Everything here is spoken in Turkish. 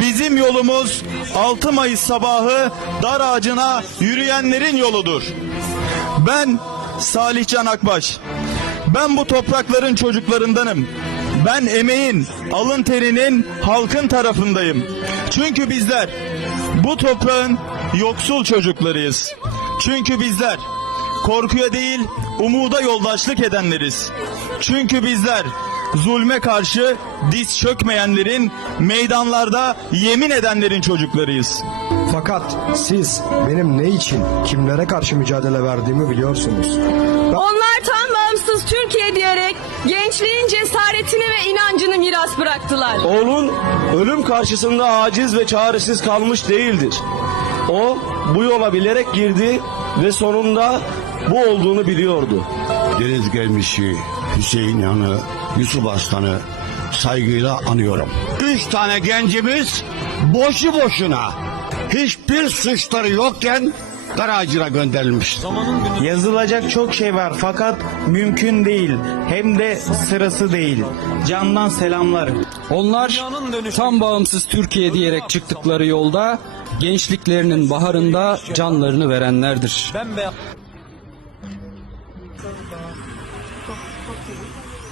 Bizim yolumuz 6 Mayıs sabahı dar ağacına yürüyenlerin yoludur. Ben Salih Can Akbaş. Ben bu toprakların çocuklarındanım. Ben emeğin, alın terinin, halkın tarafındayım. Çünkü bizler bu toprağın yoksul çocuklarıyız. Çünkü bizler korkuya değil, umuda yoldaşlık edenleriz. Çünkü bizler zulme karşı diz çökmeyenlerin, meydanlarda yemin edenlerin çocuklarıyız. Fakat siz benim ne için, kimlere karşı mücadele verdiğimi biliyorsunuz. Onlar tam bağımsız Türkiye diyerek gençliğin cesaretini ve inancını miras bıraktılar. Oğlun ölüm karşısında aciz ve çaresiz kalmış değildir. O bu yola bilerek girdi ve sonunda bu olduğunu biliyordu. Deniz Gelmiş'i, Hüseyin Yan'ı, Yusuf Aslan'ı saygıyla anıyorum. Üç tane gencimiz boşu boşuna hiçbir suçları yokken Karacıra gönderilmiş. Yazılacak çok şey var fakat mümkün değil. Hem de sırası değil. Candan selamlar. Onlar tam bağımsız Türkiye diyerek çıktıkları yolda gençliklerinin baharında canlarını verenlerdir. 그러니까 깜.